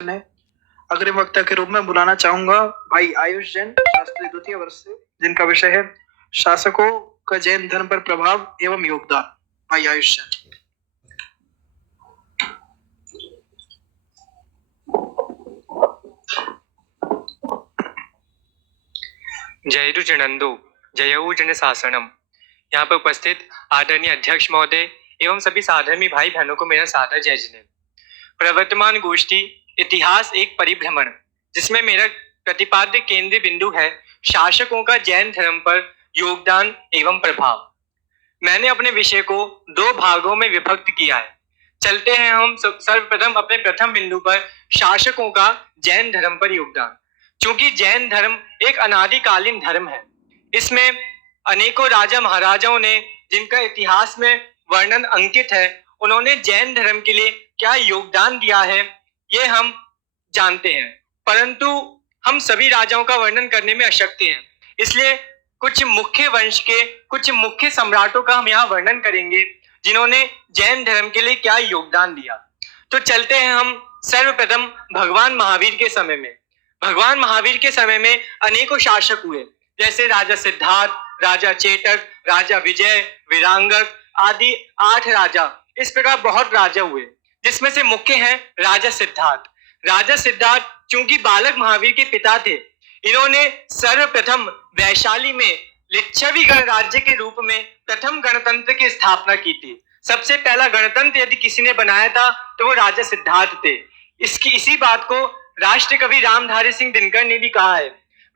में अग्रिम वक्ता के रूप में बुलाना चाहूंगा भाई आयुष जैन, शास्त्री द्वितीय वर्ष से, जिनका विषय है शासकों का जैन धर्म पर प्रभाव एवं योगदान। भाई आयुष जैन। जयरु जनंदो जयऊ जन शासनम। यहाँ पर उपस्थित आदरणीय अध्यक्ष महोदय एवं सभी साधर्मी भाई बहनों को मेरा सादर जय जिनेन्द्र। प्रवर्तमान गोष्ठी इतिहास एक परिभ्रमण, जिसमें मेरा प्रतिपाद्य केंद्रीय बिंदु है शासकों का जैन धर्म पर योगदान एवं प्रभाव। मैंने अपने विषय को दो भागों में विभक्त किया है। चलते हैं हम सर्वप्रथम अपने प्रथम बिंदु पर, शासकों का जैन धर्म पर योगदान। चूंकि जैन धर्म एक अनादिकालीन धर्म है, इसमें अनेकों राजा महाराजाओं ने, जिनका इतिहास में वर्णन अंकित है, उन्होंने जैन धर्म के लिए क्या योगदान दिया है ये हम जानते हैं, परंतु हम सभी राजाओं का वर्णन करने में अशक्त हैं। इसलिए कुछ मुख्य वंश के कुछ मुख्य सम्राटों का हम यहाँ वर्णन करेंगे, जिन्होंने जैन धर्म के लिए क्या योगदान दिया। तो चलते हैं हम सर्वप्रथम भगवान महावीर के समय में। भगवान महावीर के समय में अनेकों शासक हुए, जैसे राजा सिद्धार्थ, राजा चेतक, राजा विजय, वीरांगक आदि 8 राजा। इस प्रकार बहुत राजा हुए, जिसमें से मुख्य हैं राजा सिद्धार्थ। राजा सिद्धार्थ चूंकि बालक महावीर के पिता थे, इन्होंने सर्वप्रथम वैशाली में लिच्छवी गणराज्य के रूप में प्रथम गणतंत्र की स्थापना की थी। सबसे पहला गणतंत्र यदि किसी ने बनाया था तो वो राजा सिद्धार्थ थे। इसी बात को राष्ट्र कवि रामधारी सिंह दिनकर ने भी कहा है,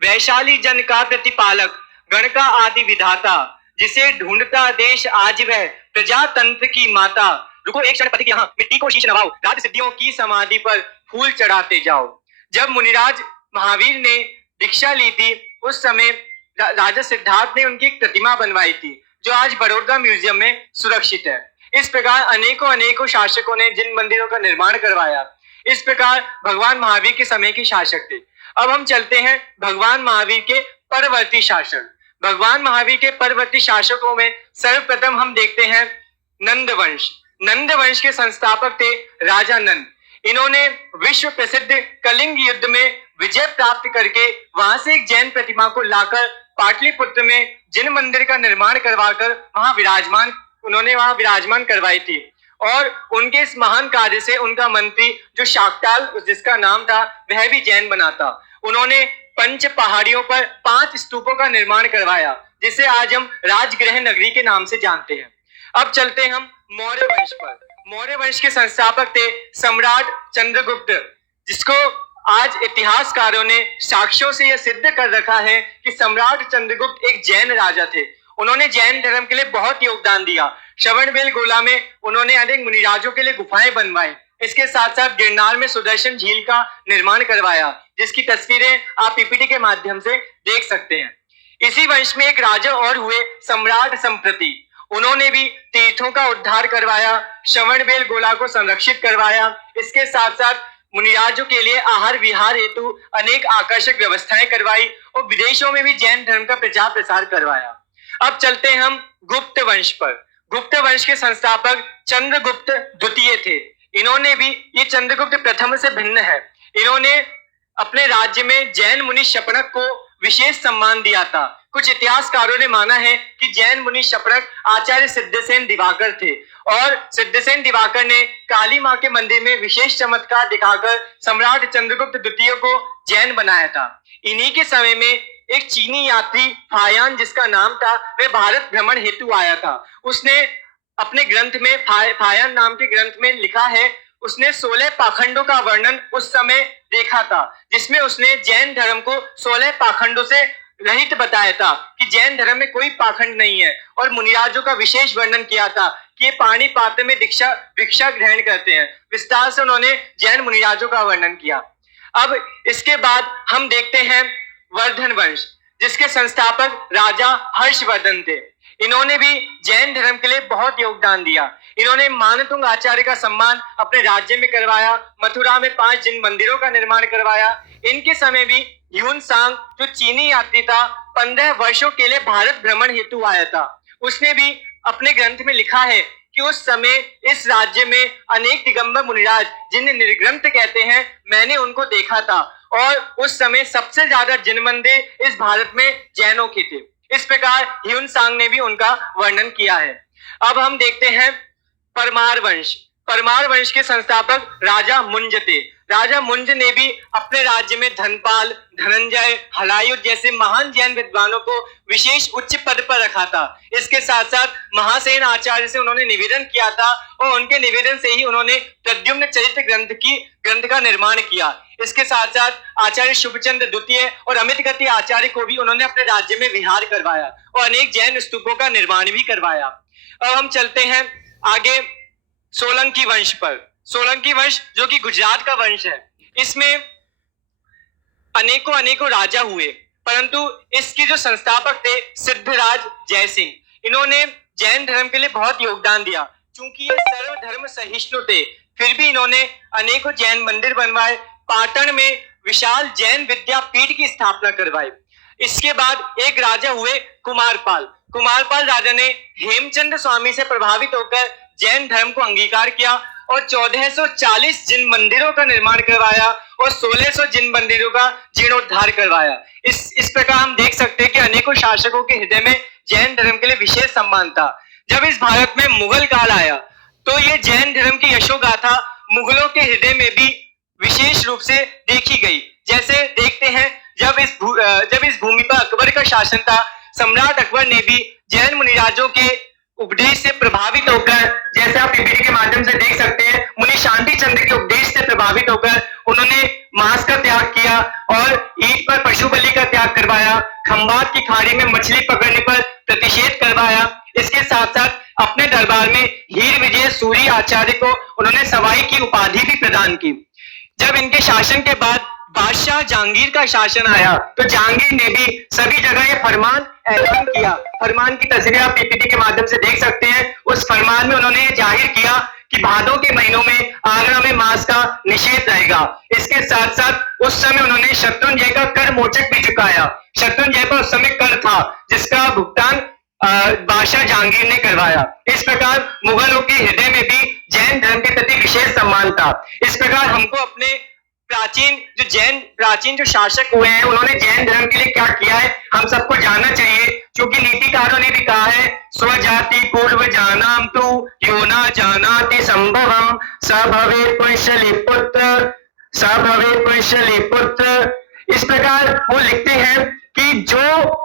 वैशाली जन का प्रतिपालक, गण का आदि विधाता, जिसे ढूंढता देश आज वह प्रजातंत्र की माता। रुको एक क्षण पति के यहाँ मिट्टी को शीश नवाओ, राज सिद्धियों की समाधि पर फूल चढ़ाते जाओ। जब मुनिराज महावीर ने दीक्षा ली थी, उस समय राजा सिद्धार्थ ने उनकी एक प्रतिमा बनवाई थी, जो आज बड़ौदा म्यूजियम में सुरक्षित है। इस प्रकार अनेकों शासकों ने जिन मंदिरों का निर्माण करवाया, इस प्रकार भगवान महावीर के समय के शासक थे। अब हम चलते हैं भगवान महावीर के परवर्ती शासक। भगवान महावीर के परवर्ती शासकों में सर्वप्रथम हम देखते हैं नंद वंश। नंद वंश के संस्थापक थे राजा नंद। इन्होंने विश्व प्रसिद्ध कलिंग युद्ध में विजय प्राप्त करके वहां से एक जैन प्रतिमा को लाकर पाटलिपुत्र में जिन मंदिर का निर्माण करवाकर वहां विराजमान करवाई थी। और उनके इस महान कार्य से उनका मंत्री जो शाक्ताल, जिसका नाम था, वह भी जैन बना था। उन्होंने पंच पहाड़ियों पर 5 स्तूपों का निर्माण करवाया, जिसे आज हम राजगृह नगरी के नाम से जानते हैं। अब चलते हैं हम मौर्य वंश पर। मौर्य वंश के संस्थापक थे सम्राट चंद्रगुप्त, जिसको आज इतिहासकारों ने साक्ष्यों से यह सिद्ध कर रखा है कि सम्राट चंद्रगुप्त एक जैन राजा थे। उन्होंने जैन धर्म के लिए बहुत योगदान दिया। श्रवणबेलगोला में उन्होंने अनेक मुनिराजों के लिए गुफाएं बनवाई। इसके साथ साथ गिरनार में सुदर्शन झील का निर्माण करवाया, जिसकी तस्वीरें आप पीपीटी के माध्यम से देख सकते हैं। इसी वंश में एक राजा और हुए सम्राट संप्रति। उन्होंने भी तीर्थों का उद्धार करवाया, श्रवणबेलगोला को संरक्षित करवाया। इसके साथ साथ मुनिराजों के लिए आहार विहार हेतु अनेक आकर्षक व्यवस्थाएं करवाई और विदेशों में भी जैन धर्म का प्रचार प्रसार करवाया। अब चलते हैं हम गुप्त वंश पर। गुप्त वंश के संस्थापक चंद्रगुप्त द्वितीय थे। इन्होंने भी, ये चंद्रगुप्त प्रथम से भिन्न है, इन्होंने अपने राज्य में जैन मुनि शपनक को विशेष सम्मान दिया था। कुछ इतिहासकारों ने माना है कि जैन मुनि शपनक आचार्य सिद्धसेन दिवाकर थे और सिद्धसेन दिवाकर ने काली मां के मंदिर में विशेष चमत्कार दिखाकर सम्राट चंद्रगुप्त द्वितीय को जैन बनाया था। इन्हीं के समय में एक चीनी यात्री फायान, जिसका नाम था, वह भारत भ्रमण हेतु आया था। उसने अपने ग्रंथ में, फायान नाम के ग्रंथ में लिखा है, उसने 16 पाखंडों का वर्णन उस समय देखा था, जिसमें उसने जैन धर्म को 16 पाखंडों से रहित बताया था कि जैन धर्म में कोई पाखंड नहीं है। और मुनिराजों का विशेष वर्णन किया था कि ये पानी पात्र में भिक्षा ग्रहण करते हैं। विस्तार से उन्होंने जैन मुनिराजों का वर्णन किया। अब इसके बाद हम देखते हैं वर्धन वंश, जिसके संस्थापक राजा हर्षवर्धन थे। इन्होंने भी जैन धर्म के लिए बहुत योगदान दिया। इन्होंने मानतुंग आचार्य का सम्मान अपने राज्य में करवाया, मथुरा में 5 जिन मंदिरों का निर्माण करवाया। इनके समय भी ह्यून सांग, जो चीनी यात्री था, 15 वर्षों के लिए भारत भ्रमण हेतु आया था। उसने भी अपने ग्रंथ में लिखा है कि उस समय इस राज्य में अनेक दिगंबर मुनिराज, जिन्हें निर्ग्रंथ कहते हैं, मैंने उनको देखा था और उस समय सबसे ज्यादा जिन मंदिर इस भारत में जैनों के थे। इस प्रकार ह्युन सांग ने भी उनका वर्णन किया है। अब हम देखते हैं परमार वंश। परमार वंश के संस्थापक राजा मुंज थे। राजा मुंज ने भी अपने राज्य में धनपाल, धनंजय, हलायुध जैसे महान जैन विद्वानों को विशेष उच्च पद पर रखा था। इसके साथ साथ महासेन आचार्य से उन्होंने निवेदन किया था और उनके निवेदन से ही उन्होंने प्रद्युम्न चरित्र ग्रंथ का निर्माण किया। इसके साथ साथ आचार्य शुभचंद्र द्वितीय और अमित गति आचार्य को भी उन्होंने अपने राज्य में विहार करवाया और अनेक जैन स्तूपों का निर्माण भी करवाया। अब हम चलते हैं आगे सोलंकी वंश पर। सोलंकी वंश जो कि गुजरात का वंश है, इसमें अनेकों राजा हुए, परंतु इसके जो संस्थापक थे सिद्धराज जयसिंह, इन्होंने जैन धर्म के लिए बहुत योगदान दिया। चूंकि ये सर्वधर्म सहिष्णु थे, फिर भी इन्होंने अनेकों जैन मंदिर बनवाए, पाटन में विशाल जैन विद्यापीठ की स्थापना करवाई। इसके बाद एक राजा हुए कुमारपाल। कुमारपाल राजा ने हेमचंद्र स्वामी से प्रभावित होकर जैन धर्म को अंगीकार किया और 1440 जिन मंदिरों का निर्माण करवाया और 1600 जिन मंदिरों का जीर्णोद्धार करवाया। इस प्रकार हम देख सकते हैं कि अनेकों शासकों के हृदय में जैन धर्म के लिए विशेष सम्मान था। जब इस भारत में मुगल काल आया तो ये जैन धर्म की यशोगाथा मुगलों के हृदय में भी विशेष रूप से देखी गई। जैसे देखते हैं जब इस भूमि पर अकबर का शासन था, सम्राट अकबर ने भी जैन मुनिराजों के उपदेश से प्रभावित होकर, जैसे आप पीपीटी के माध्यम से देख सकते हैं, मुनि शांति चंद्र के उपदेश से प्रभावित होकर उन्होंने मांस का त्याग किया और ईद पर पशु बलि का त्याग करवाया, खंबात की खाड़ी में मछली पकड़ने पर प्रतिषेध करवाया। इसके साथ साथ अपने दरबार में हीर विजय सूरी आचार्य को उन्होंने सवाई की उपाधि भी प्रदान की। जब इनके शासन के बाद बादशाह जहांगीर का शासन आया तो जहांगीर ने भी सभी जगह ये फरमान ऐलान किया। फरमान की तस्वीर आप पीपीटी के माध्यम से देख सकते हैं। उस फरमान में उन्होंने ये जाहिर किया कि भादों के महीनों में आगरा में मांस का निषेध रहेगा। इसके साथ साथ उस समय उन्होंने शत्रुंजय का कर मोचक भी चुकाया। शत्रुंजय पर उस समय कर था जिसका भुगतान बादशाह जहांगीर ने करवाया। इस प्रकार मुगलों के हृदय में भी जैन धर्म के प्रति विशेष सम्मान था। इस प्रकार हमको अपने प्राचीन जो शासक हुए हैं उन्होंने जैन धर्म के लिए क्या किया है हम सबको जानना चाहिए, क्योंकि नीतिकारों ने भी कहा है स्वजाति पूर्व जानाम तु यो न जानाति संभवम सभवे पुष्यली पुत्र। इस प्रकार वो लिखते हैं कि जो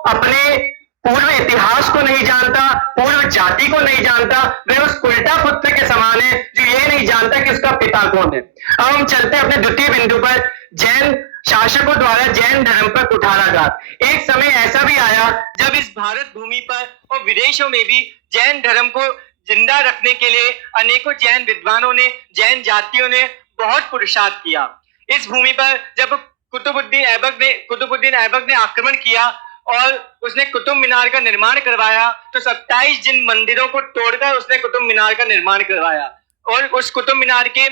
अपने पूर्व इतिहास को नहीं जानता, पूर्व जाति को नहीं जानता, वह उस उल्टा पुत्र के समान है जो ये नहीं जानता कि उसका पिता कौन है। अब हम चलते हैं अपने द्वितीय बिंदु पर, जैन शासकों द्वारा जैन धर्म पर कुठाराघात। एक समय ऐसा भी आया जब इस भारत भूमि पर और विदेशों में भी जैन धर्म को जिंदा रखने के लिए अनेकों जैन विद्वानों ने, जैन जातियों ने बहुत पुरुषार्थ किया। इस भूमि पर जब कुतुबुद्दीन ऐबक ने आक्रमण किया और उसने कुतुब मीनार का निर्माण करवाया तो 27 जिन मंदिरों को तोड़कर उसने कुतुब मीनार का निर्माण करवाया और उस कुतुब मीनार के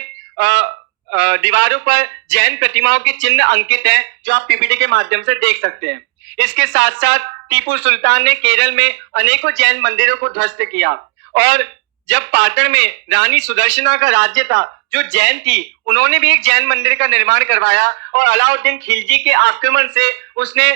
दीवारों पर जैन प्रतिमाओं के चिन्ह अंकित हैं जो आप पीपीटी के माध्यम से देख सकते हैं। इसके साथ साथ टीपू सुल्तान ने केरल में अनेकों जैन मंदिरों को ध्वस्त किया और जब पाटन में रानी सुदर्शना का राज्य था जो जैन थी, उन्होंने भी एक जैन मंदिर का निर्माण करवाया और अलाउद्दीन खिलजी के आक्रमण से उसने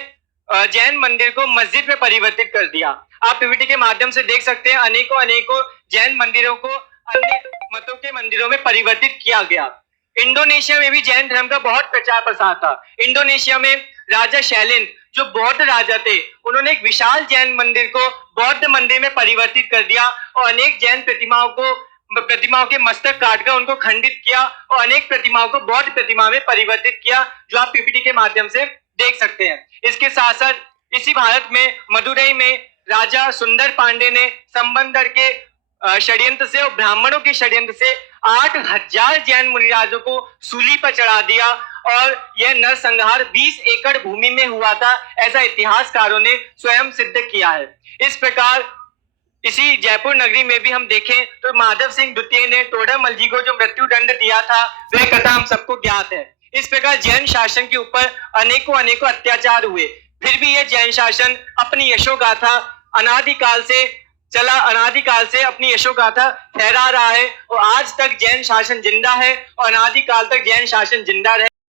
जैन मंदिर को मस्जिद में परिवर्तित कर दिया। आप पीपीटी के माध्यम से देख सकते हैं अनेकों जैन मंदिरों को अन्य मतों के मंदिरों में परिवर्तित किया गया। इंडोनेशिया में भी जैन धर्म का बहुत प्रचार प्रसार था। इंडोनेशिया में राजा शैलेंद्र जो बौद्ध राजा थे, उन्होंने एक विशाल जैन मंदिर को बौद्ध मंदिर में परिवर्तित कर दिया और अनेक जैन प्रतिमाओं के मस्तक काटकर उनको खंडित किया और अनेक प्रतिमाओं को बौद्ध प्रतिमा में परिवर्तित किया, जो आप पीपीटी के माध्यम से देख सकते हैं। इसके साथ साथ इसी भारत में मदुरई में राजा सुंदर पांडे ने संबंदर के षड्यंत्र से और ब्राह्मणों के षड्यंत्र से 8000 जैन मुनिराजों को सूली पर चढ़ा दिया और यह नरसंहार 20 एकड़ भूमि में हुआ था, ऐसा इतिहासकारों ने स्वयं सिद्ध किया है। इस प्रकार इसी जयपुर नगरी में भी हम देखें तो माधव सिंह द्वितीय ने टोडरमल जी को जो मृत्यु दंड दिया था वह कथा हम सबको ज्ञात है। इस प्रकार जैन शासन के ऊपर अनेकों अत्याचार हुए, फिर भी यह जैन शासन अपनी यशोगाथा अनादिकाल से चला अनादिकाल से अपनी यशोगाथा फहरा रहा है और आज तक जैन शासन जिंदा है और अनादिकाल तक जैन शासन जिंदा रहे।